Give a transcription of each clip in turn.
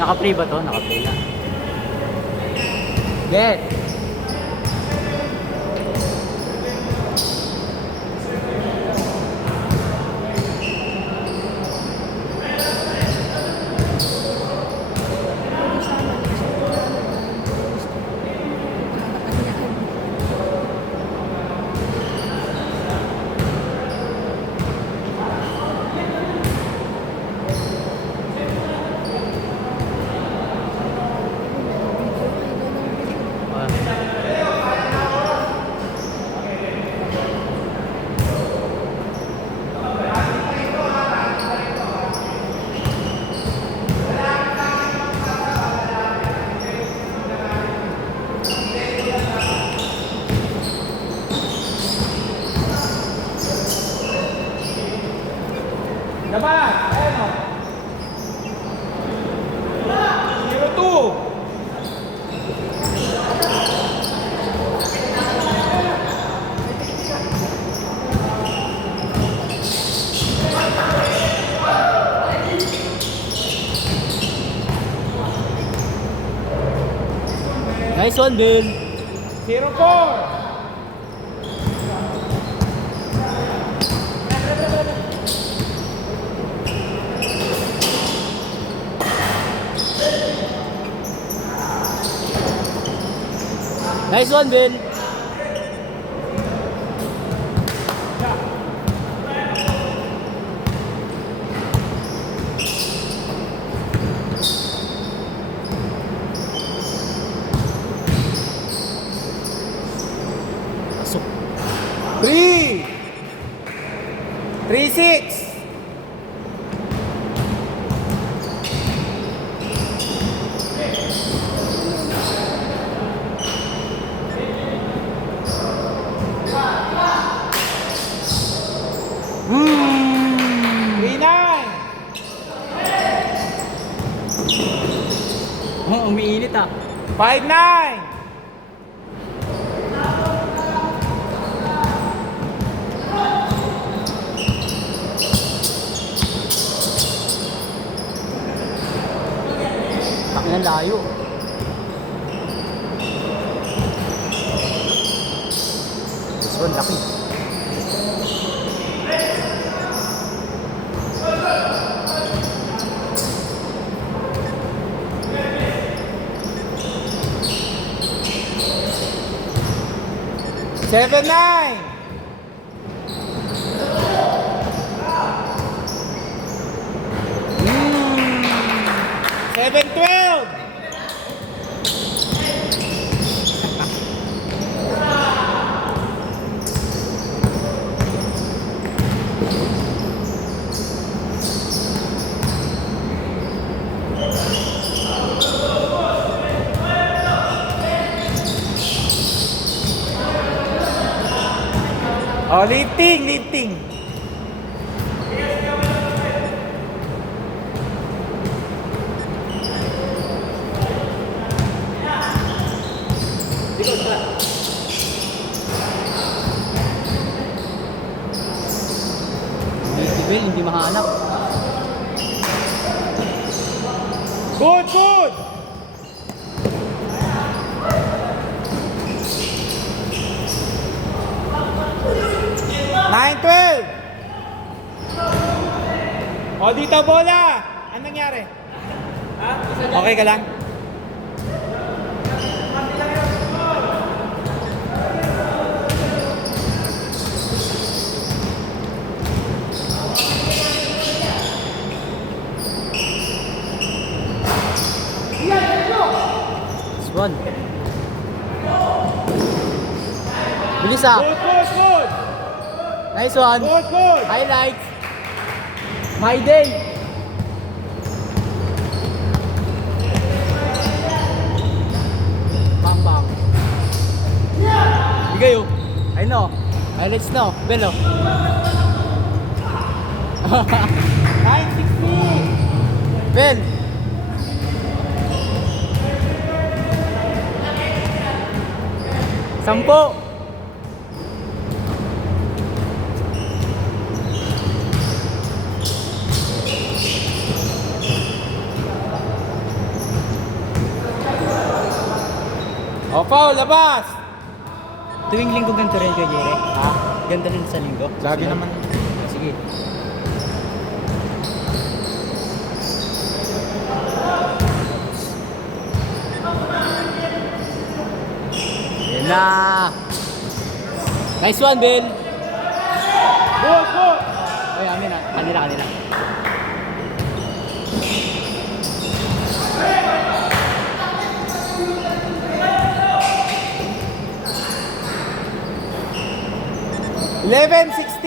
Naka-play ba to? Naka-play na. Bet! Labas! Ayan o. 0-2. Nice one, Bill. 0-4. Nice one, Bill. Pasok. 3. 3-6. Hmm. 3-9. Oh, umiinit ah. 5-9. Laki ng layo. This one, laki. Seven, 9. Hmm. 7-12. Oh, lifting, lifting. Si Bill, hindi mahanap. Good, good. Nine, 12. O, dito bola. Anong nangyari? Okay ka lang? This one. Bilis ah. Good, good, good. Nice one. Good, good. Highlights. My day. Bang bang. Bigay oh. I know. Highlights no. Bell oh. 9-16. Bell. Sampo. Foul, labas! Tuwing linggo ganito rin kay Jere. Ha? Ganda rin sa linggo. Lagi naman. Sige. Yan na. Nice one, Bill. Good, good! Oy, amin ah. Kanila. 11-16!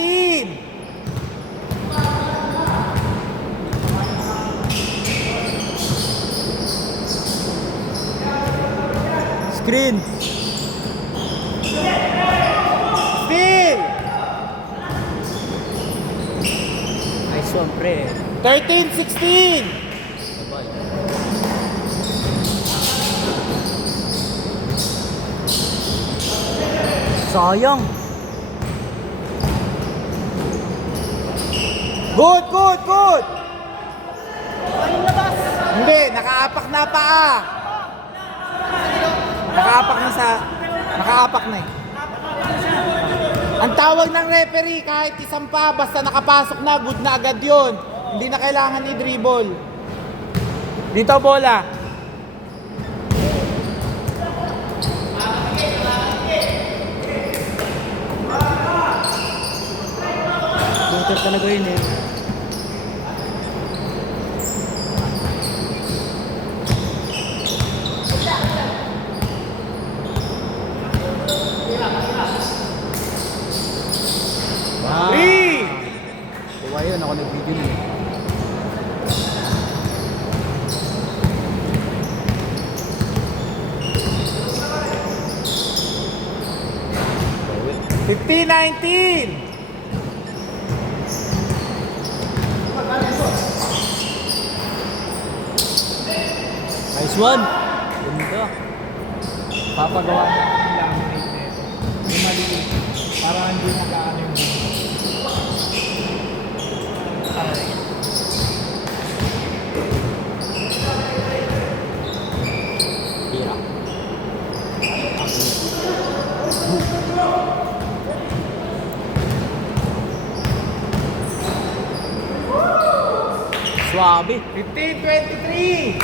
Screen. Steal! Nice one, pre. 13-16! Sayang. Good, good, good! Hindi, nakaapak na paa. Nakaapak na eh. Ang tawag ng referee, kahit isang pa, basta nakapasok na, good na agad yun. Hindi na kailangan i-dribble. Dito, bola. Shooter talaga yun eh. Wow. 3! Tuwa yun, ako nag-video na eh. Fifteen, 19! Nice one. Ganda. Papagawa na. Yung maliit. Para hindi nakaano yung Tira. Suabe. 15-23!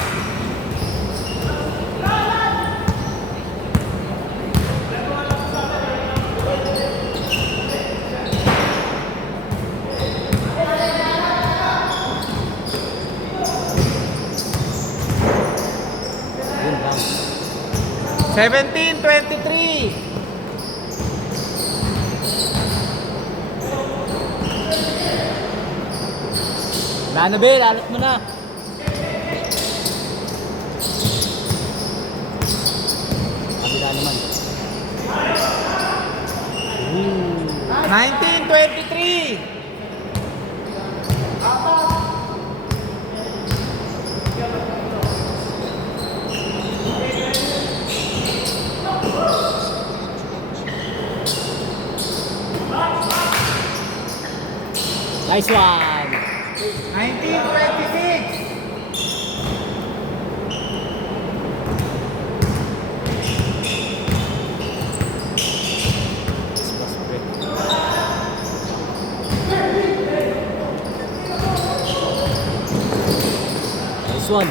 Yun lang. 17-23! Wala na, Bel. Alat mo na. Kabila naman. 19-23! Nice one. 19-26! Nice one.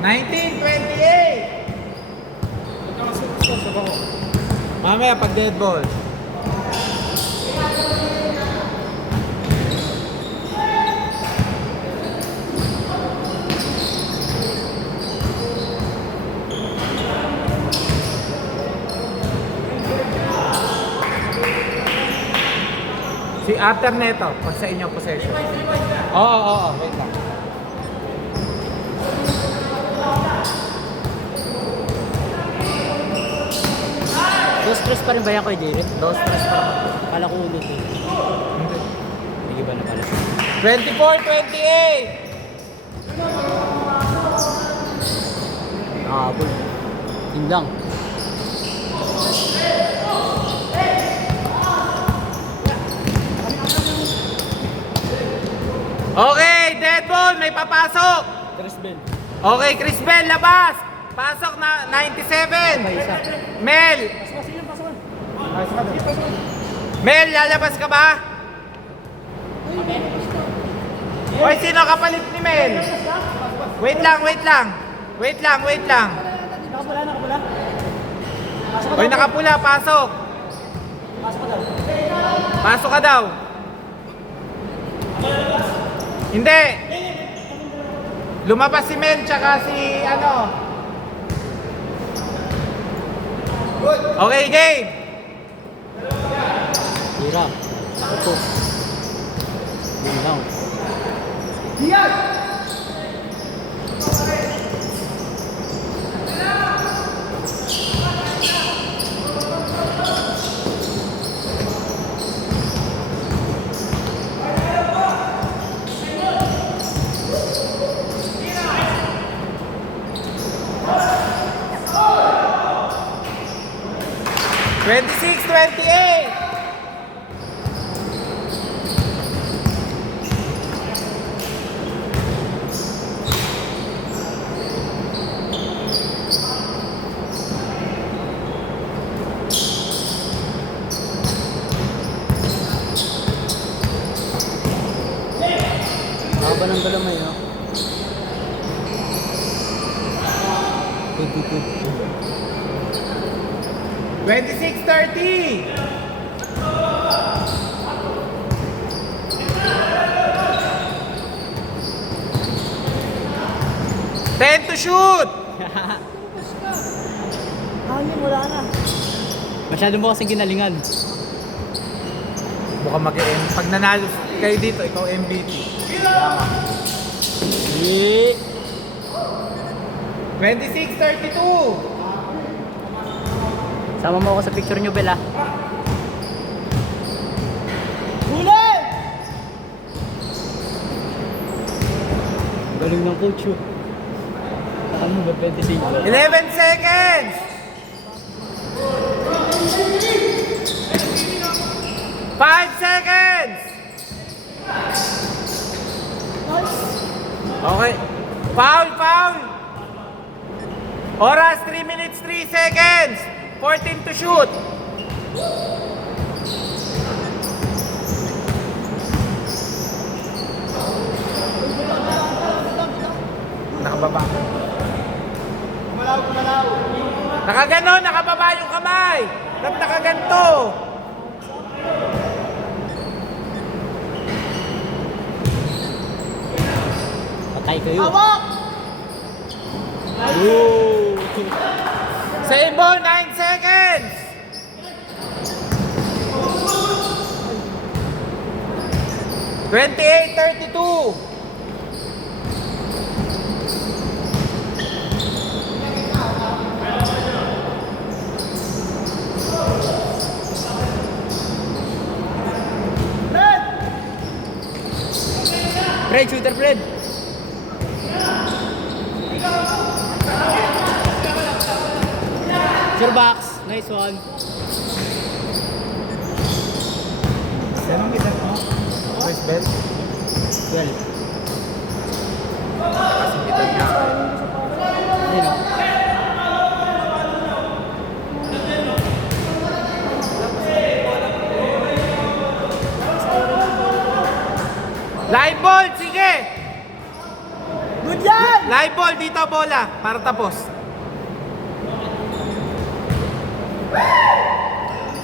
19-28! Mamaya pag dead ball. Si after neto, pag sa inyong possession. Oo, wait lang. Dos stress pa rin ba yan kay Jere? Dos stress pa rin. Kala ko ulit eh. Hindi ba na pala? 24-28! Nakabol. Yun lang. Okay, dead ball, may papasok! Chris Bell. Okay, Chris Bell, labas! Pasok na 97. May isa. Mel! Mel, lalabas ka ba? Hoy, sino kapalit ni Mel? Wait lang. Hoy, nakapula, pasok. Pasok ka daw. Hindi. Lumabas si Mel, tsaka si ano. Okay, game. Hirap. Ito. Yun lang. Twenty-six, 28. Haba ng galamay, no? Good. 26-30. Ten to shoot. Wala na. Masyado mo kasing ginalingan. Mukhang mag-M. Pag nanalo kayo dito, ikaw MVP. Yeah. 26-32. Sama mo ako sa picture nyo, Bella. Huli! Galing ng coach, oh. Ano ba, 25? 11 seconds. 5 seconds. Okay. Foul. Oras 3 minutes 3 seconds. 14 to shoot. Nakababa. Nakaganon, nakababa yung kamay. Dapat nakaganto. Patay kayo. Hawak! Oh. Save ball, 9 seconds. 28-32. Fred, shooter Fred. Sure box. Nice one. Anong edad mo? West Bell? 12. Kasing edad niya. Ayun, oh. Live ball, sige! Good yan! Live ball, dito bola, para tapos.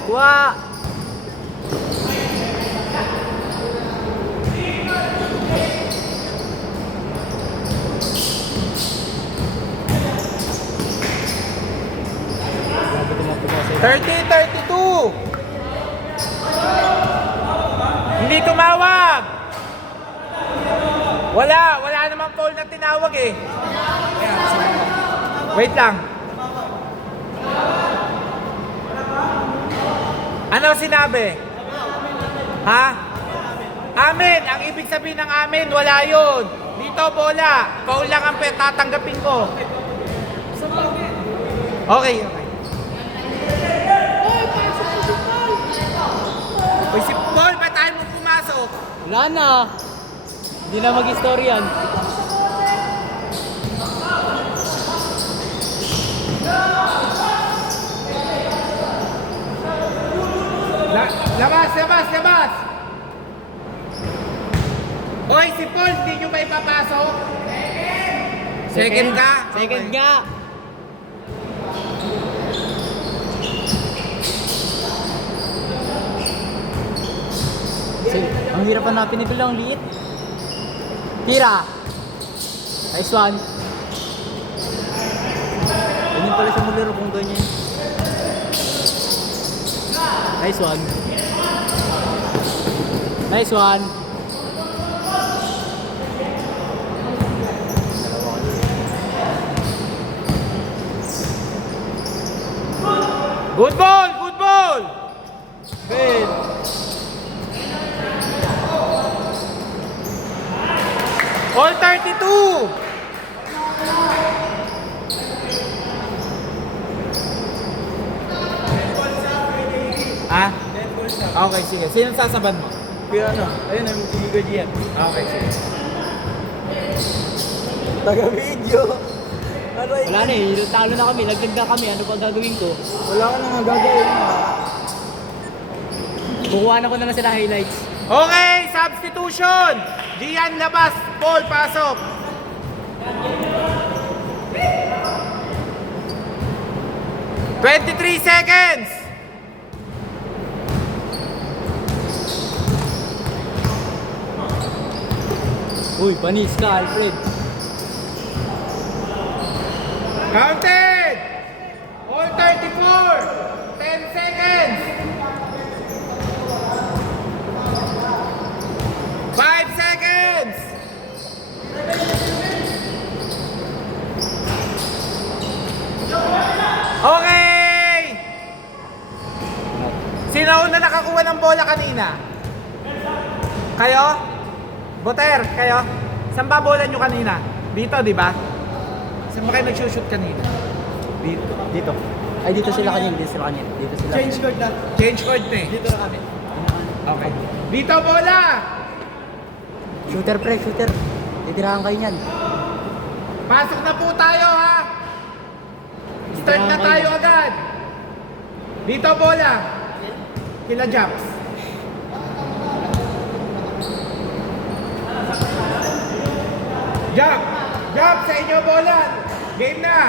Kuha. Grabe tumakbo kasi. 30-32. Hindi tumawag. Wala namang foul na tinawag eh. Wait lang. Ano sinabi? Ha? Amin. Ang ibig sabihin ng amin, wala yun. Dito, bola. Foul lang ang tatanggapin ko. Okay. Uy, si Paul, ba't tayo mo pumasok? Wala na. Hindi na mag-story yan. Labas, labas, labas! Oy, si Paul, hindi nyo ba ipapasok? Second ka? Second Okay. ka. Ang hirap hanapin nito lang, liit. Tira. Nice one. Ganyan pala siya maglaro kung ganyan. Nice one. Nice one. Good ball! Good ball! Ben. All 32! Ha? Okay, sige. Sino sasaban mo? Kaya ano? Ayun, ang magiging yan. Okay, sige. Taga-video. Wala na eh. Talo na kami. Lagdag na kami. Ano pa gagawin ko? Wala ka nang gagawin. Kukuha na ko na lang sila highlights. Okay, substitution! Gian labas, Paul pasok. "23 seconds! Uy, panis ka, Alfred. Counted! All 34! 10 seconds! 5 seconds! Okay! Sino una nakakuha ng bola kanina? Kayo? Boter, kayo? Saan ba bola nyo kanina? Dito, di ba? Saan ba kayo nag-shoot kanina? Dito. Dito. Ay, dito sila kanyan. Dito sila kanyan. Dito sila. Change code na. Change court na eh. Dito na kami. Okay. Dito bola! Shooter, pre. Shooter. Titirahan kayo niyan. Pasok na po tayo ha! Start na tayo agad! Dito bola! Kila Japs. Jump! Jump sa inyo bola! Game na!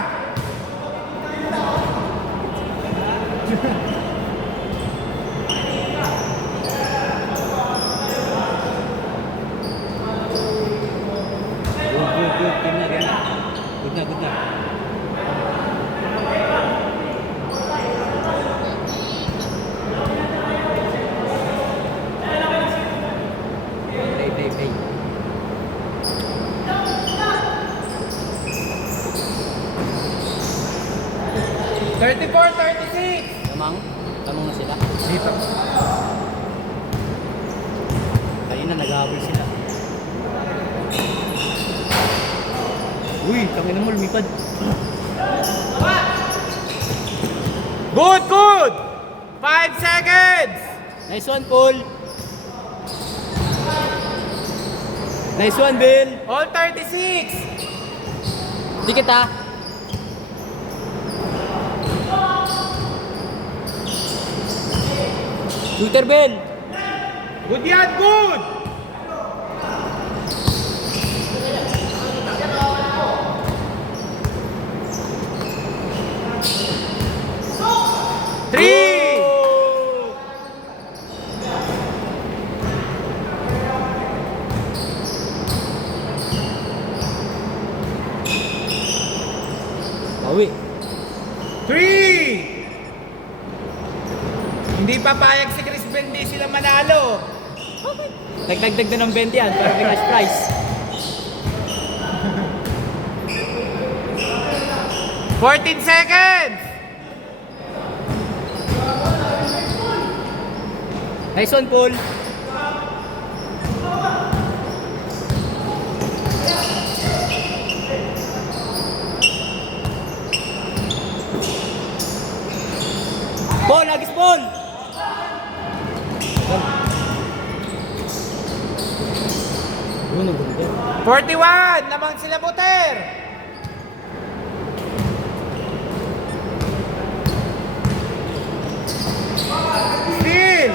Good, good, good. Good na, good na. Good na, good na. Play, play, play. "34, 36! Tamang? Tamang na sila. Dito. Kanina nag-ahabol sila. Uy, tangin mo, lumipad. Good, good! 5 seconds! Nice one, Paul. Nice one, Bill. All 36! Dikit ha. Shooter, Bill. Good yan, good! Three! Bawi. 3! Hindi papayag si Chris Ben, di sila manalo. Nagdagdag na ng 20 yan para may cash prize. 14 seconds! Nice one, Paul. Paul, agis Paul! Ano ganda? 41! Lamang sila Buter! Steal!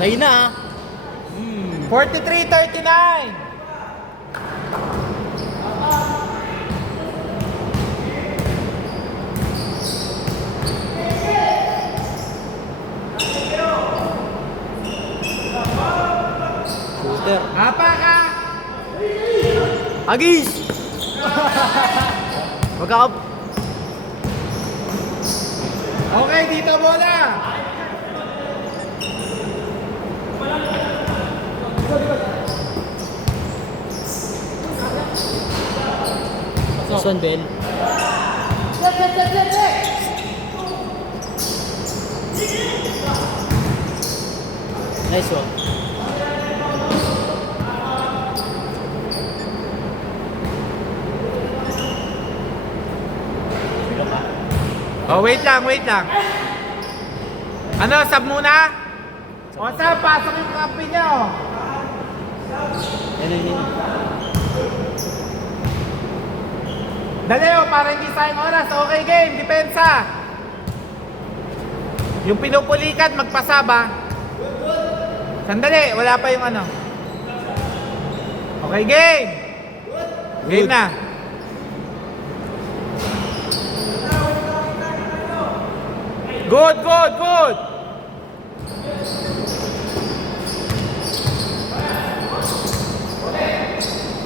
Sa'yo na ah. 43-39. Shooter. Apa ka? Agis! Magkaka... Okay, dito bola. This one, Bell. Nice one. Oh, wait lang, wait lang. Ano, sub muna? O, sub, pasok yung kampi niyo. Yan. Dali, o, para hindi sayang oras. Okay, game, depensa. Yung pinupulikat, magpasaba. Sandali, wala pa yung ano. Okay, game. Game na. Good, good, good.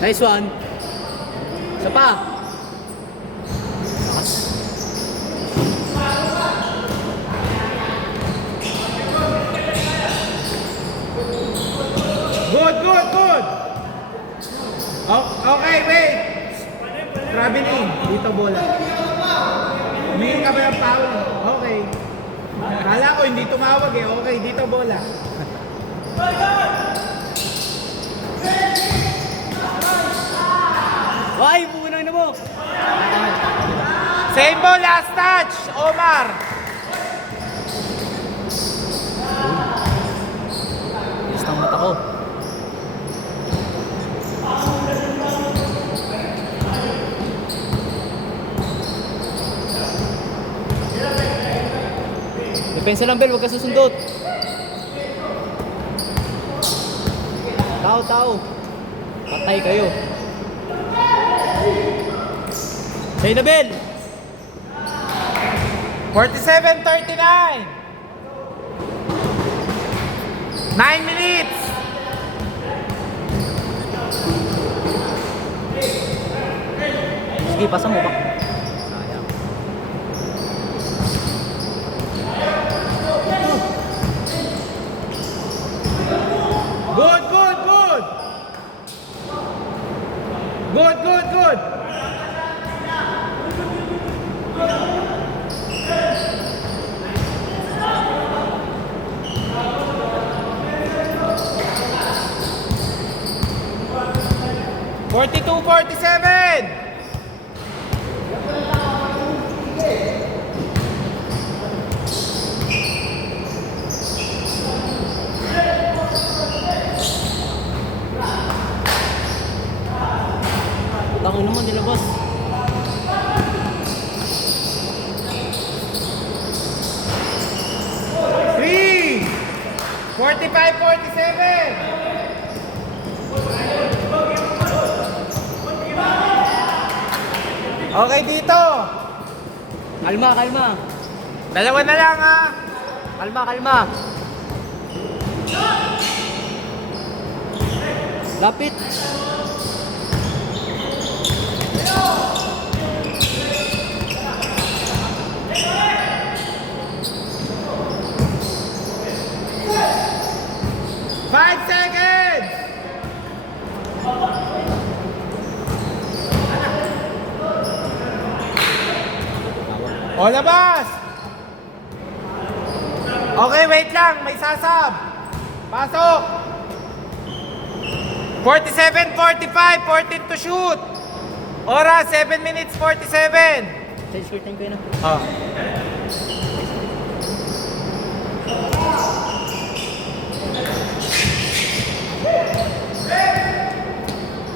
Nice one. Isa pa. Good, good, good. Okay, wait. Traveling. Dito bola. Humingi ka ba ng foul? Okay. Kala ko hindi tumawag eh. Okay, dito bola. Ay, pumunang na mo. Same ball, last touch. Omar. Yes, ng mata ko. Depensa lang, Bel. Huwag ka susundot. Tao. Patay kayo. Sa'yo na, Bel. 47-39. 9 minutes. Sige, pasa mo ba? Sayang. Good, good, good. Good, good, good. Forty-two, 47. Tangin naman, nilabas. Three. 45-47. Okay dito. Kalma. Dalawa na lang ha. Kalma. Lapit. Five seconds. O, labas. Okay, wait lang. May sasab. Pasok. 47-45. 14 to shoot. Oras, 7 minutes 47. Change curtain ko yun. Oh.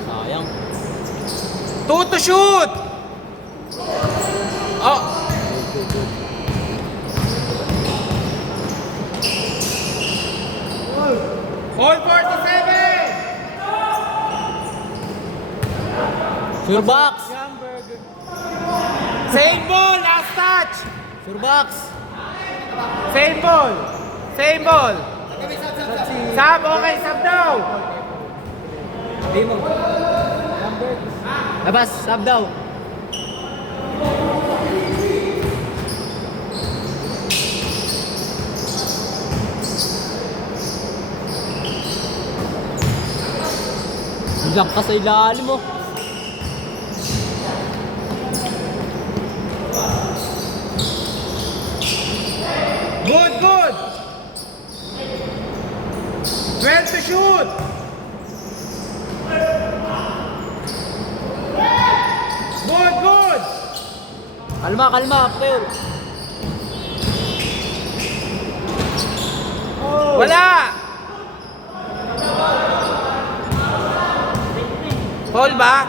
Sayang. 2 to shoot. Oh. All 47! Sure box. Same ball, last touch! Sure box. Same ball! Same ball! Sub, okay, sub daw! Labas, sub daw. Diyan ka sa ilalim mo. Good, good! 12 to shoot! Good, good! Kalma, kalma, Phil. Wala! Foul ba?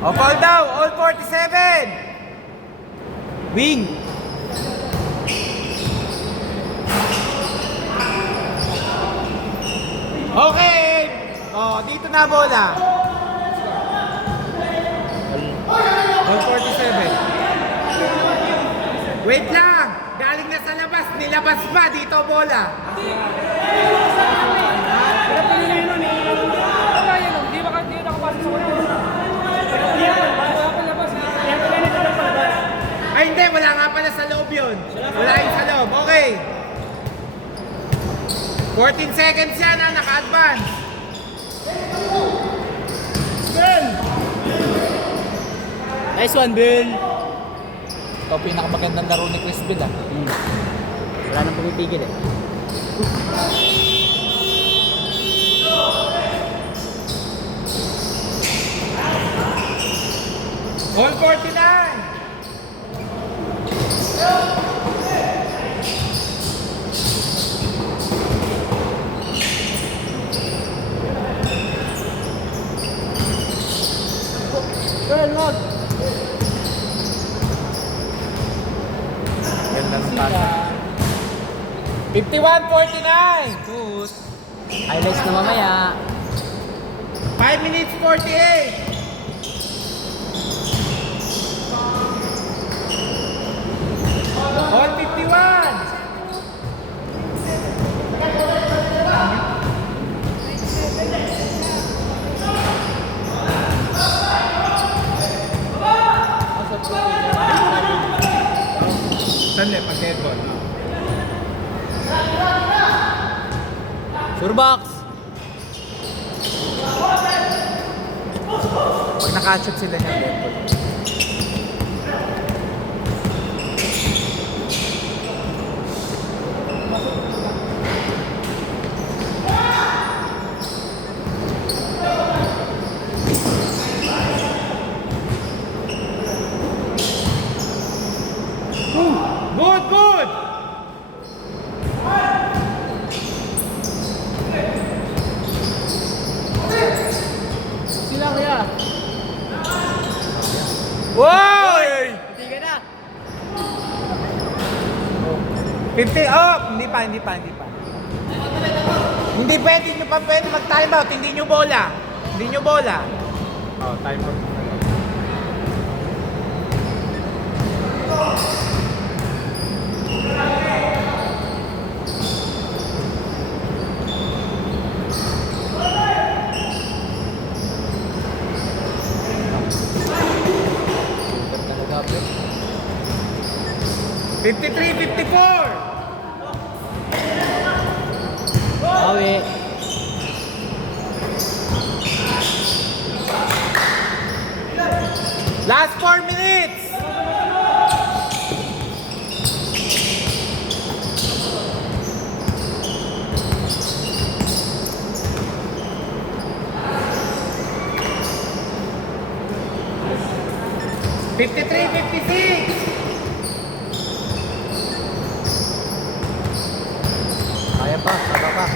O, foul daw! All 47! Wing. Okay! O, dito na bola. All 47. Wait lang! Galing na sa labas, nilabas pa dito bola. Ay hindi, wala nga pala sa loob yun. Wala yung sa loob. Okay. 14 seconds yan ha, naka-advance. Nice one, Bill. Ito pinakamagandang laro ni Chris Bill ah. Wala nang pumipigil eh. All 49! Girl, wag. Ganda ng pasa. 51-49! Shoot. Highlights na mamaya. 5 minutes 48! All 51! Saan pag dead ball? Sure box. Pag nakachot sila niya dead ball. Good, good! Sila kaya. Wow! Hindi ka na. 50, oh! Hindi pa. Hindi pwede nyo pa pwede mag-time out. Hindi nyo bola. Oh, time out. Talaga, bro. 53-54! Awi. Last 4 minutes! Fifty-three, 56! Kaya pa, kaya pa.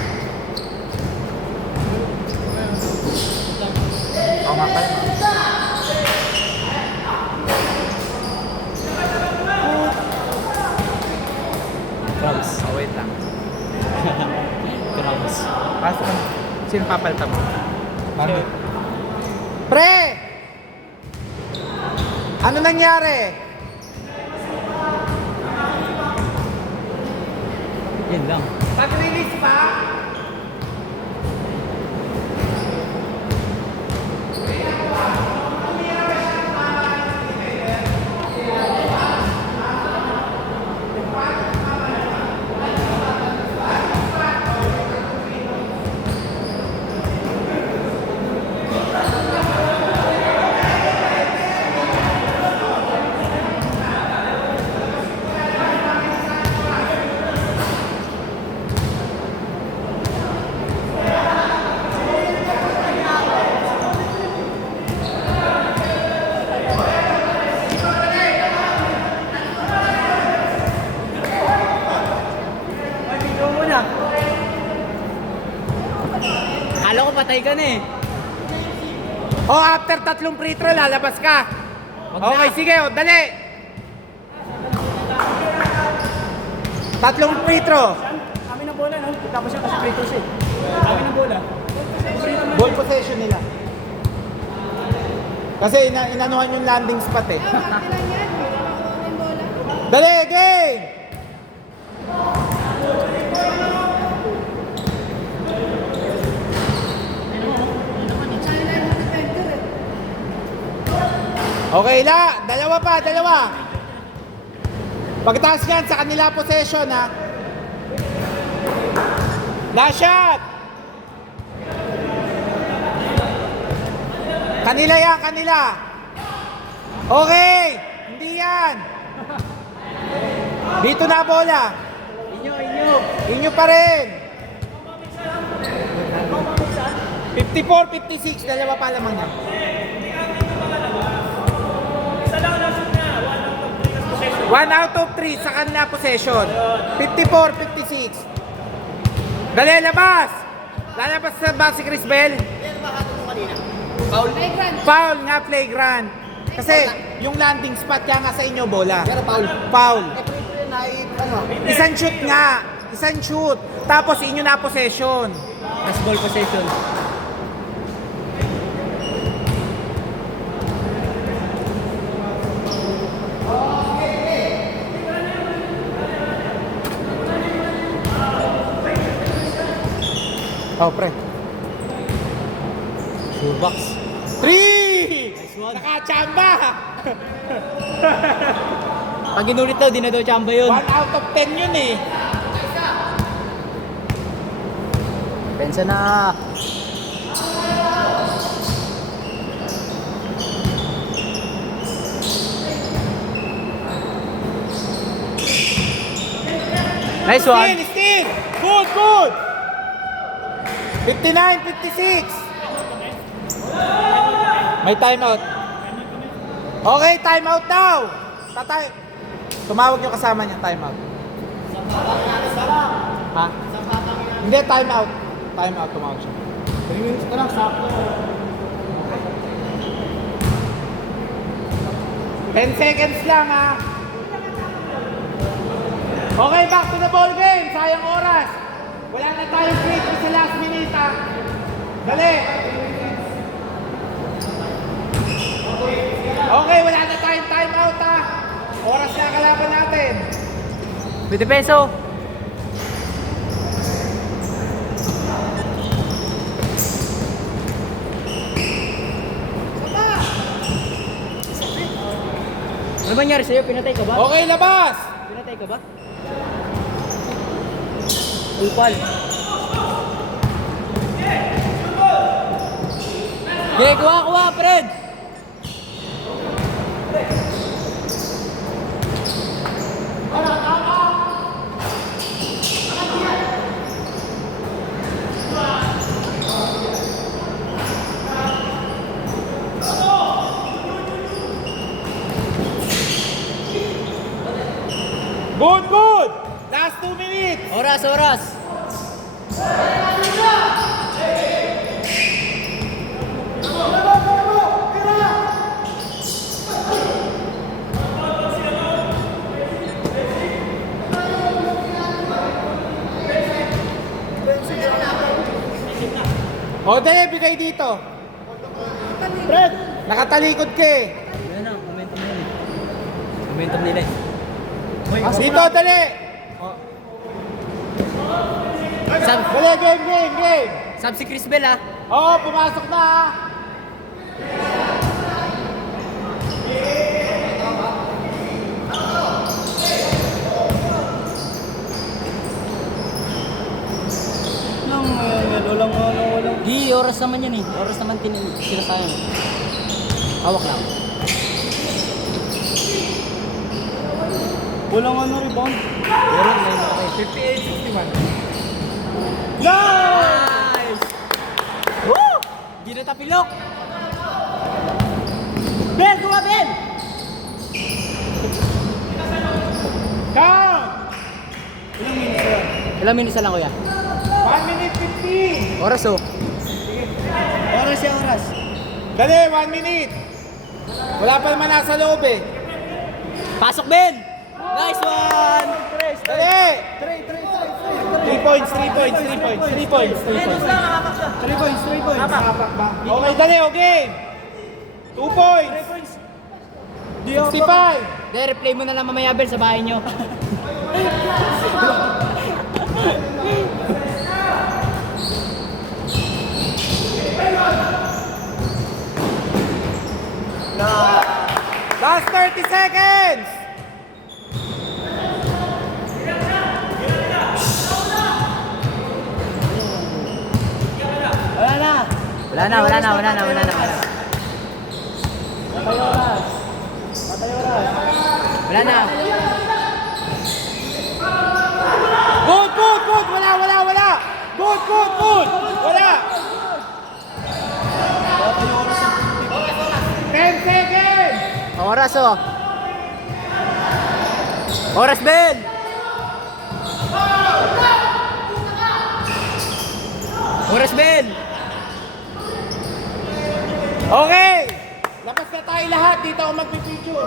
Oo nga pala. Kraus. Oh, wait lang. Kraus. Pasok ka. Sino papalta mo? Sure. Pre! Ano nangyari? Yun lang. Pag-release pa? Kala ko patay ka na eh. Oh, after 3 free throw, lalabas ka. Wag Okay, na. sige, oh, dali. 3 free throw. Amin ang bola, no? Tapos siya kasi free throws eh. Amin ang bola. Ball possession nila. Kasi inanuhan yung landing spot eh. Dali, game! Okay la, dalawa pa, dalawa. Pagkatapos yan sa kanila possession ha. Last shot! Kanila yan, kanila. Okay, hindi yan. Dito na bola. Inyo pa rin. 54-56, dalawa pa lamang yan. One out of 3 sa kanila possession. 54-56. Dali, labas! Lalabas sa ba si Chris Bell? Foul nga, flagrant. Kasi yung landing spot kaya nga sa inyo, bola. Foul. Isang shoot nga. Isang shoot. Tapos inyo na possession. Last ball possession. Oh, pre. Shoebox. 3! Nice one. Nakachamba! Pag inulit daw, di na daw chamba yun. 1 out of 10 yun eh. Pensa na. Nice one. Steal! Good, good! 59-56. May timeout. Okay, timeout daw. Tumawag yung kasama niya, timeout. Ha? Hindi, timeout. Timeout, tumawag siya. 3 minutes ka lang, sakto. 10 seconds lang ha. Okay, back to the ball game. Sayang oras. Wala na tayong free throw sa last minute ha. Dali. Okay, wala na tayong timeout ha. Oras na kalaban natin. 20 peso. Ano ba nangyari sa'yo? Pinatay ka ba? Okay, labas. Pinatay ka ba? Upal. Okay, kuha, Fred! Good, good. Last 2 minutes. Oras! O, dali, bigay dito. Fred, nakatalikod ka eh. Yan na, momentum nila eh. Momentum nila eh. Dito, dali. Sab, Dali, game. sab si Chris Bell ah. Oo, pumasok na ha. Walang. Di, oras naman yan eh. Oras naman sinasayang. Hawak lang. Walang rebound. Meron, may mga 58-61. Nice! Woo! Di na tapilok! Ben! Kuha, Ben! Count! Ilang minutes na lang, kuya? 1 minute 15. Oras oh. Oras. Dali, 1 minute. Wala pa naman nasa loob eh. Pasok, Ben! Nice one! Dali! 3 points. 3 points. Nakapak ba? Okay, dali, okay. 2 points. 65. De, replay mo na lang mamaya, Ben, sa bahay nyo. Last 30 seconds. Wala na. Patay oras. Wala na. Good. Wala. Good. Wala. 10 seconds. Oras oh. Oras, Ben! Oras, Ben! Okay. Labas na tayo lahat. Dito ako magpipicture.